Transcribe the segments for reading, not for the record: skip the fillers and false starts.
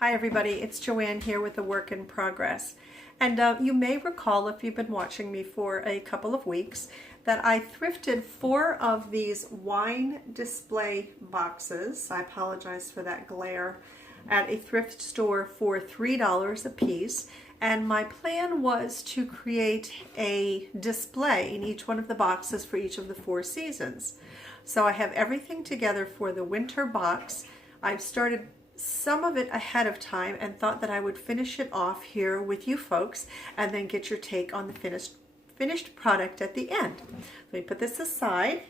Hi everybody, it's Joanne here with a work in progress. And you may recall, if you've been watching me for a couple of weeks, that I thrifted 4 of these wine display boxes. I apologize for that glare. At a thrift store for $3 a piece. And my plan was to create a display in each one of the boxes for each of the 4 seasons. So I have everything together for the winter box. I've started some of it ahead of time and thought that I would finish it off here with you folks and then get your take on the finished product at the end. Let me put this aside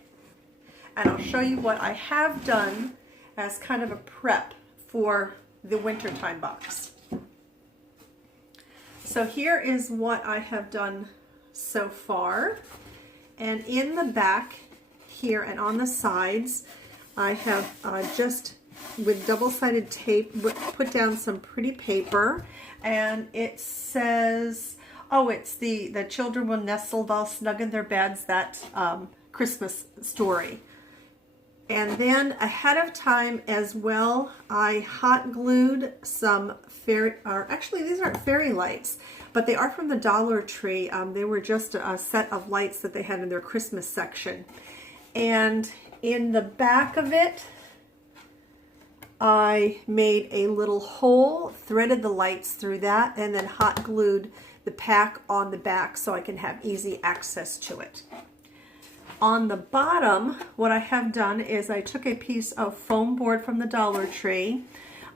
and I'll show you what I have done as kind of a prep for the wintertime box. So here is what I have done so far, and in the back here and on the sides I have just with double-sided tape put down some pretty paper, and it says, oh, it's the children will nestle all snug in their beds, that Christmas story. And then ahead of time as well, I hot glued some actually these aren't fairy lights, but they are from the Dollar Tree. They were just a set of lights that they had in their Christmas section. And in the back of it, I made a little hole, threaded the lights through that, and then hot glued the pack on the back so I can have easy access to it. On the bottom, what I have done is I took a piece of foam board from the Dollar Tree.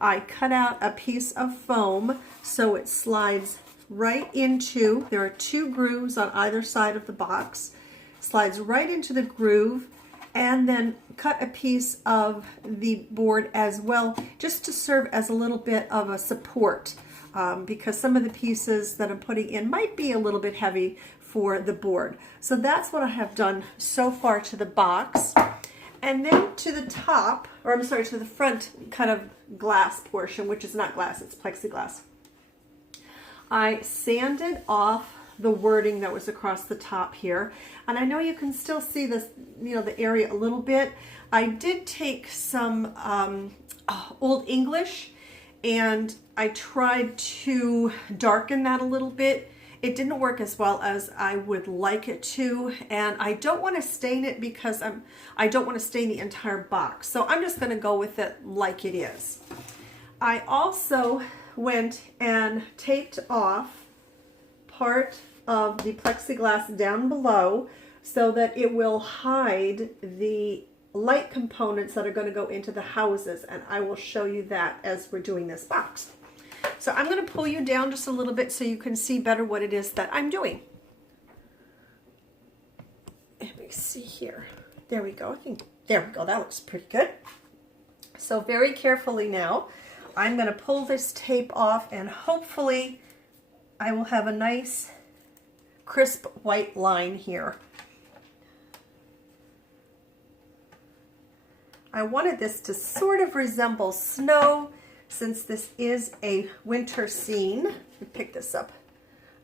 I cut out a piece of foam so it slides right into, there are 2 grooves on either side of the box, slides right into the groove, and then cut a piece of the board as well, just to serve as a little bit of a support, because some of the pieces that I'm putting in might be a little bit heavy for the board. So that's what I have done so far to the box. And then to the top, or I'm sorry, to the front kind of glass portion, which is not glass, it's plexiglass. I sanded off the wording that was across the top here, and I know you can still see this, the area a little bit. I did take some Old English and I tried to darken that a little bit. It didn't work as well as I would like it to, and I don't want to stain it because I don't want to stain the entire box, so I'm just going to go with it like it is. I also went and taped off part of the plexiglass down below so that it will hide the light components that are going to go into the houses, and I will show you that as we're doing this box. So I'm going to pull you down just a little bit so you can see better what it is that I'm doing. Let me see here. There we go. There we go. That looks pretty good. So very carefully now, I'm going to pull this tape off, and hopefully I will have a nice crisp white line here. I wanted this to sort of resemble snow since this is a winter scene. Let me pick this up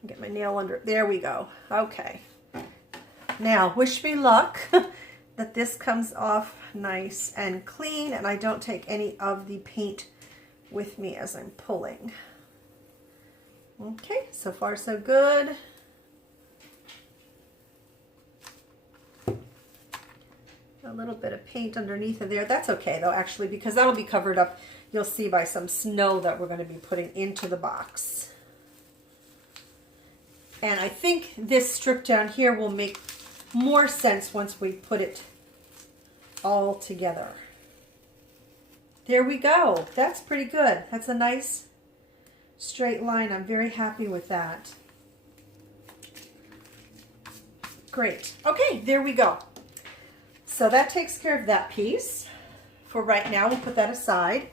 and get my nail under. There we go. Okay. Now, wish me luck that this comes off nice and clean and I don't take any of the paint with me as I'm pulling. Okay, so far so good. A little bit of paint underneath of there. That's okay though, actually, because that'll be covered up, you'll see, by some snow that we're going to be putting into the box. And I think this strip down here will make more sense once we put it all together. There we go. That's pretty good. That's a nice straight line. I'm very happy with that. Great. Okay, there we go. So that takes care of that piece. For right now, we'll put that aside.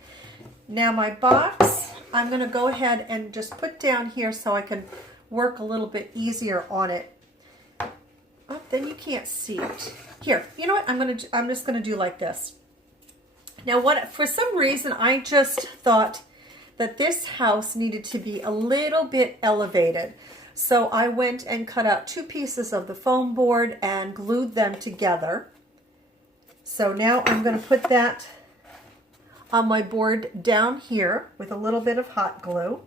Now my box, I'm going to go ahead and just put down here so I can work a little bit easier on it. Oh, then you can't see it. Here, you know what? I'm just going to do like this. Now, for some reason, I just thought that this house needed to be a little bit elevated. So I went and cut out 2 pieces of the foam board and glued them together. So now I'm going to put that on my board down here with a little bit of hot glue.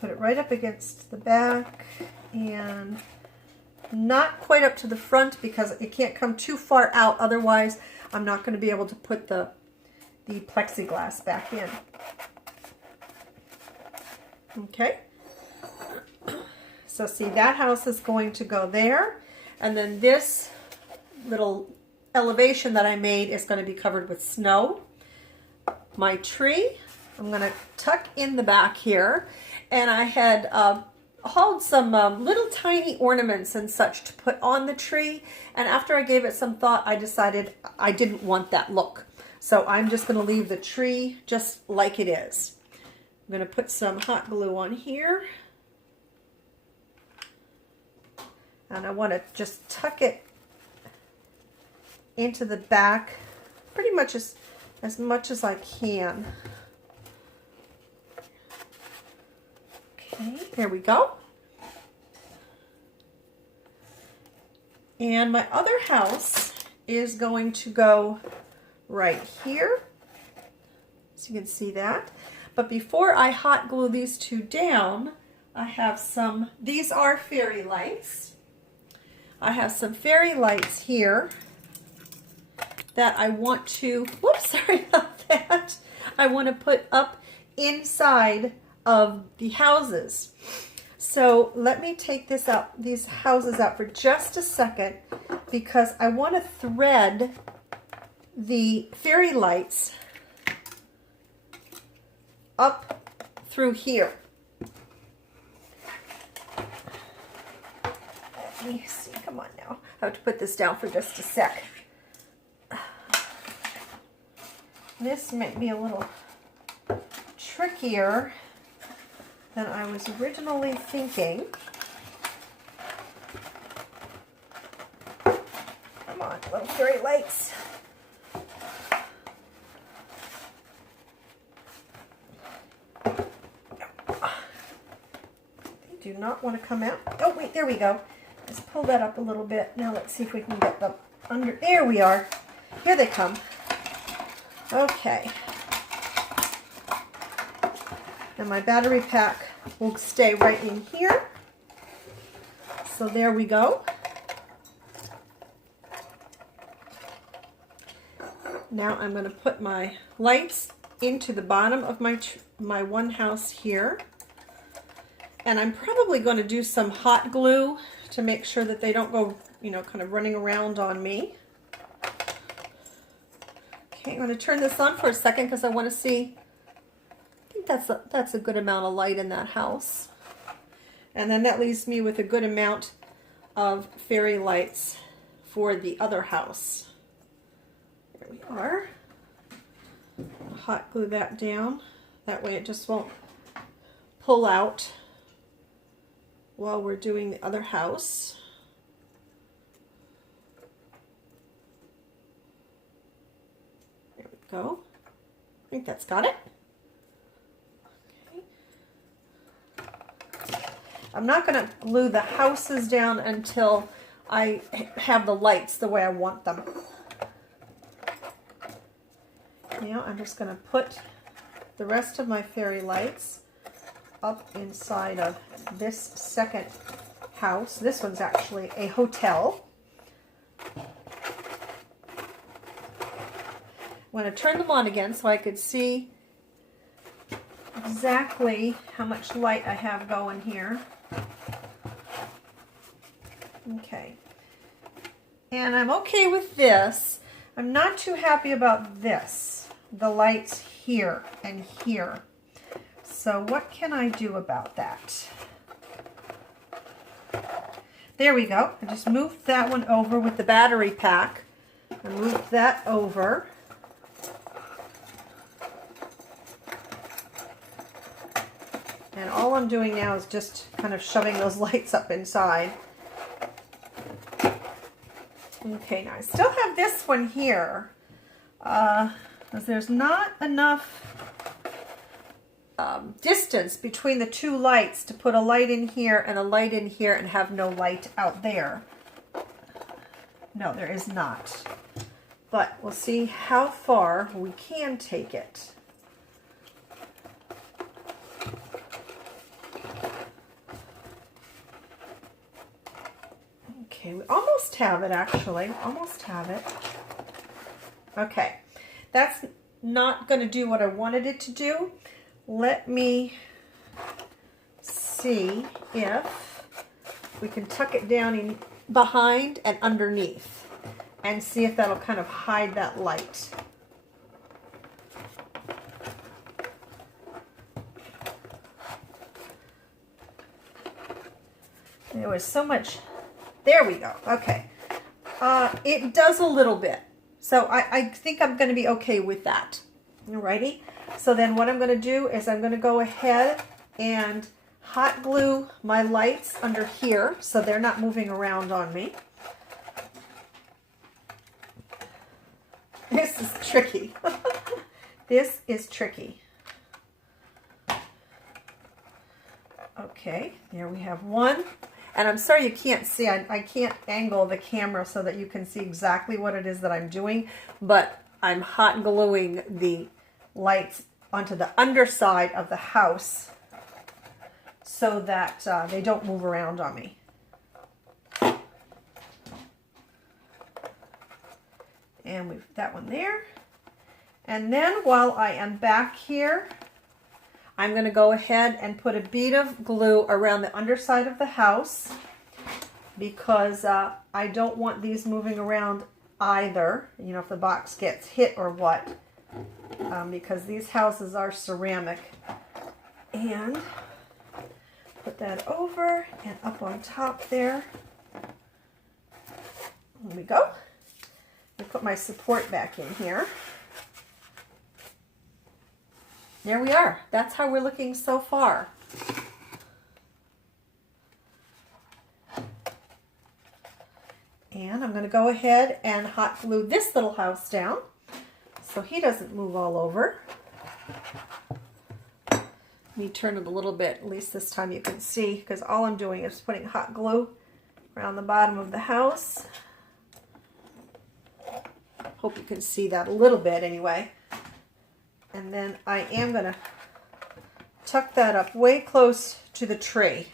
Put it right up against the back and not quite up to the front because it can't come too far out, otherwise I'm not going to be able to put the plexiglass back in. Okay, so see, that house is going to go there, and then this little elevation that I made is going to be covered with snow. My tree, I'm going to tuck in the back here, and I had hauled some little tiny ornaments and such to put on the tree, and after I gave it some thought, I decided I didn't want that look. So I'm just going to leave the tree just like it is. I'm going to put some hot glue on here, and I want to just tuck it into the back pretty much as much as I can. Okay, there we go. And my other house is going to go right here, so you can see that. But before I hot glue these two down, I have some, these are fairy lights. I have some fairy lights here that I want to, whoops, sorry about that. I want to put up inside of the houses. So let me take this out, these houses out for just a second, because I want to thread the fairy lights up through here. Let me see, come on now. I have to put this down for just a sec. This might be a little trickier than I was originally thinking. Come on, little fairy lights. They do not want to come out. Oh wait, there we go. Let's pull that up a little bit. Now let's see if we can get them under. There we are. Here they come. Okay. And my battery pack will stay right in here. So there we go. Now I'm going to put my lights into the bottom of my one house here. And I'm probably going to do some hot glue to make sure that they don't go, you know, kind of running around on me. Okay, I'm going to turn this on for a second because I want to see. I think that's a good amount of light in that house. And then that leaves me with a good amount of fairy lights for the other house. There we are. I'll hot glue that down. That way it just won't pull out while we're doing the other house. There we go. I think that's got it. Okay. I'm not going to glue the houses down until I have the lights the way I want them. Now I'm just going to put the rest of my fairy lights up inside of this second house. This one's actually a hotel. I'm going to turn them on again so I could see exactly how much light I have going here. Okay. And I'm okay with this. I'm not too happy about this. The lights here and here. So what can I do about that? There we go. I just moved that one over with the battery pack. I moved that over. And all I'm doing now is just kind of shoving those lights up inside. Okay, now I still have this one here. Because there's not enough distance between the two lights to put a light in here and a light in here and have no light out there. No, there is not. But we'll see how far we can take it. Okay, we almost have it actually. Almost have it. Okay, that's not going to do what I wanted it to do. Let me see if we can tuck it down in behind and underneath and see if that'll kind of hide that light. There was so much. There we go. Okay. It does a little bit. So I think I'm going to be okay with that. Alrighty. So then what I'm going to do is I'm going to go ahead and hot glue my lights under here so they're not moving around on me. This is tricky. This is tricky. Okay, there we have one. And I'm sorry you can't see. I can't angle the camera so that you can see exactly what it is that I'm doing. But I'm hot gluing the lights onto the underside of the house so that they don't move around on me. And we've that one there. And then while I am back here, I'm going to go ahead and put a bead of glue around the underside of the house because I don't want these moving around either, you know, if the box gets hit or what, because these houses are ceramic. And put that over and up on top there. There we go. I put my support back in here. There we are. That's how we're looking so far. And I'm going to go ahead and hot glue this little house down so he doesn't move all over. Let me turn it a little bit, at least this time you can see, because all I'm doing is putting hot glue around the bottom of the house. Hope you can see that a little bit anyway. And then I am going to tuck that up way close to the tree.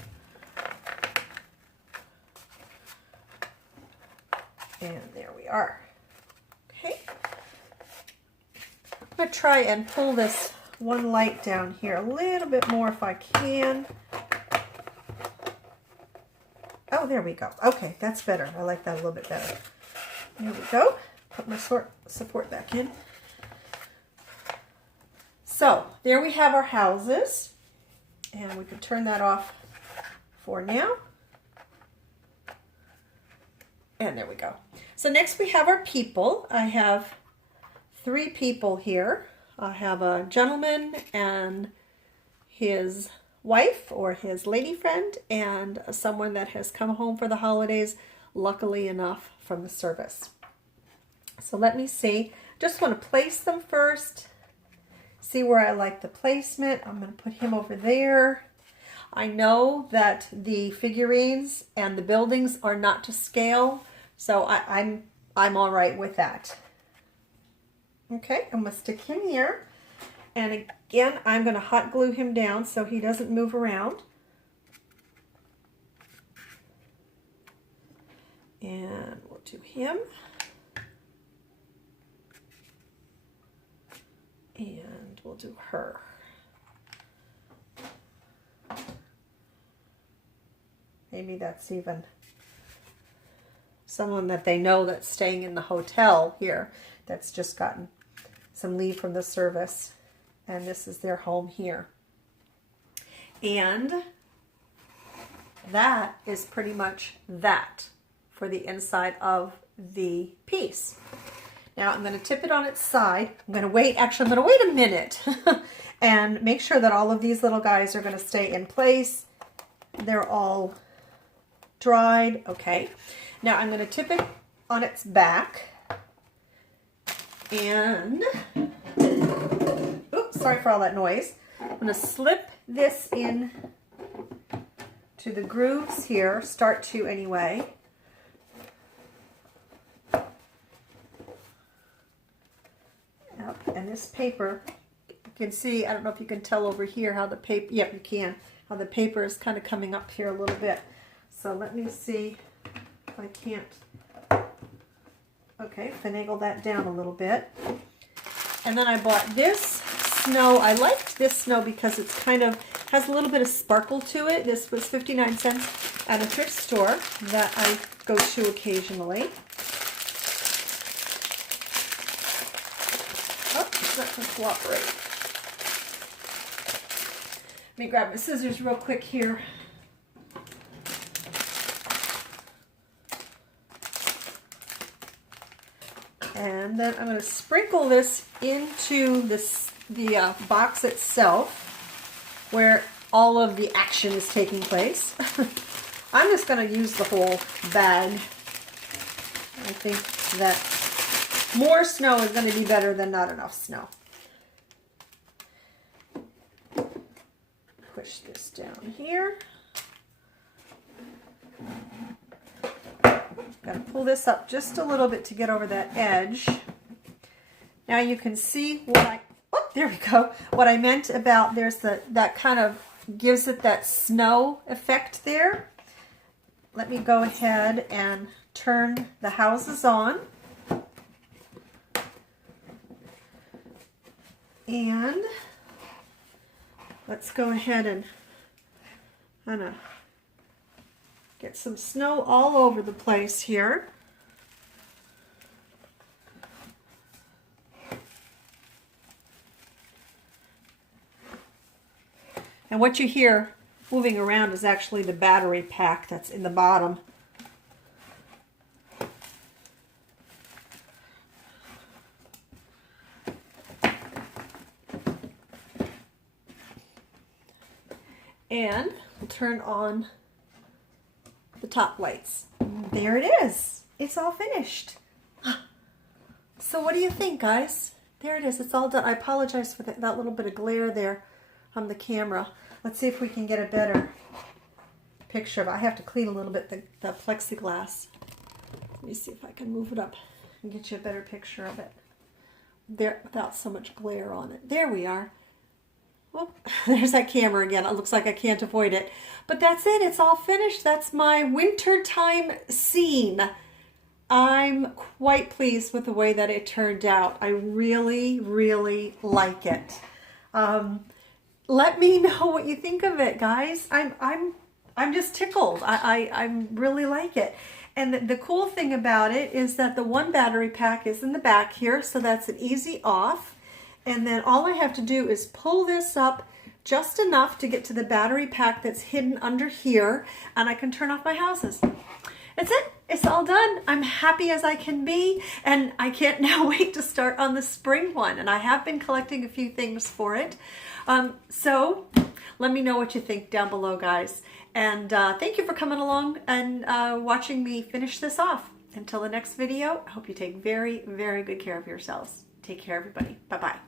And there we are. Okay. I'm going to try and pull this one light down here a little bit more if I can. Oh, there we go. Okay, that's better. I like that a little bit better. There we go. Put my support back in. So there we have our houses, and we can turn that off for now. And there we go. So next we have our people. I have 3 people here. I have a gentleman and his wife or his lady friend and someone that has come home for the holidays, luckily enough, from the service. So let me see. Just want to place them first. See where I like the placement. I'm going to put him over there. I know that the figurines and the buildings are not to scale, so I'm all right with that. Okay, I'm going to stick him here. And again, I'm going to hot glue him down so he doesn't move around. And we'll do him. And we'll do her. Maybe that's even someone that they know that's staying in the hotel here that's just gotten some leave from the service. And this is their home here. And that is pretty much that for the inside of the piece. Now I'm going to tip it on its side. I'm going to wait a minute and make sure that all of these little guys are going to stay in place. They're all dried. Okay. Now I'm going to tip it on its back. And, oops, sorry for all that noise. I'm going to slip this in to the grooves here, start to anyway. Yep, and this paper, you can see, I don't know if you can tell over here how the paper, yep you can, how the paper is kind of coming up here a little bit. So let me see if I can't, okay, finagle that down a little bit. And then I bought this snow. I liked this snow because it's kind of, has a little bit of sparkle to it. This was 59 cents at a thrift store that I go to occasionally. Oh, it's not going to cooperate. Let me grab my scissors real quick here. And then I'm going to sprinkle this into the box itself, where all of the action is taking place. I'm just going to use the whole bag. I think that more snow is going to be better than not enough snow. Push this down here. Got to pull this up just a little bit to get over that edge. Now you can see what there we go. What I meant about there's that kind of gives it that snow effect there. Let me go ahead and turn the houses on. And let's go ahead and kind of get some snow all over the place here. And what you hear moving around is actually the battery pack that's in the bottom. And we'll turn on the top lights. There it is. It's all finished. So what do you think, guys? There it is. It's all done. I apologize for that little bit of glare there on the camera. Let's see if we can get a better picture of it. I have to clean a little bit the plexiglass. Let me see if I can move it up and get you a better picture of it there without so much glare on it. There we are. Whoop, there's that camera again. It looks like I can't avoid it. But that's it. It's all finished. That's my wintertime scene. I'm quite pleased with the way that it turned out. I really, really like it. Let me know what you think of it, guys. I'm just tickled. I really like it. And the cool thing about it is that the one battery pack is in the back here, so that's an easy off. And then all I have to do is pull this up just enough to get to the battery pack that's hidden under here, and I can turn off my houses. That's it. It's all done. I'm happy as I can be, and I can't now wait to start on the spring one. And I have been collecting a few things for it. So let me know what you think down below, guys. And thank you for coming along and watching me finish this off. Until the next video, I hope you take very, very good care of yourselves. Take care, everybody. Bye-bye.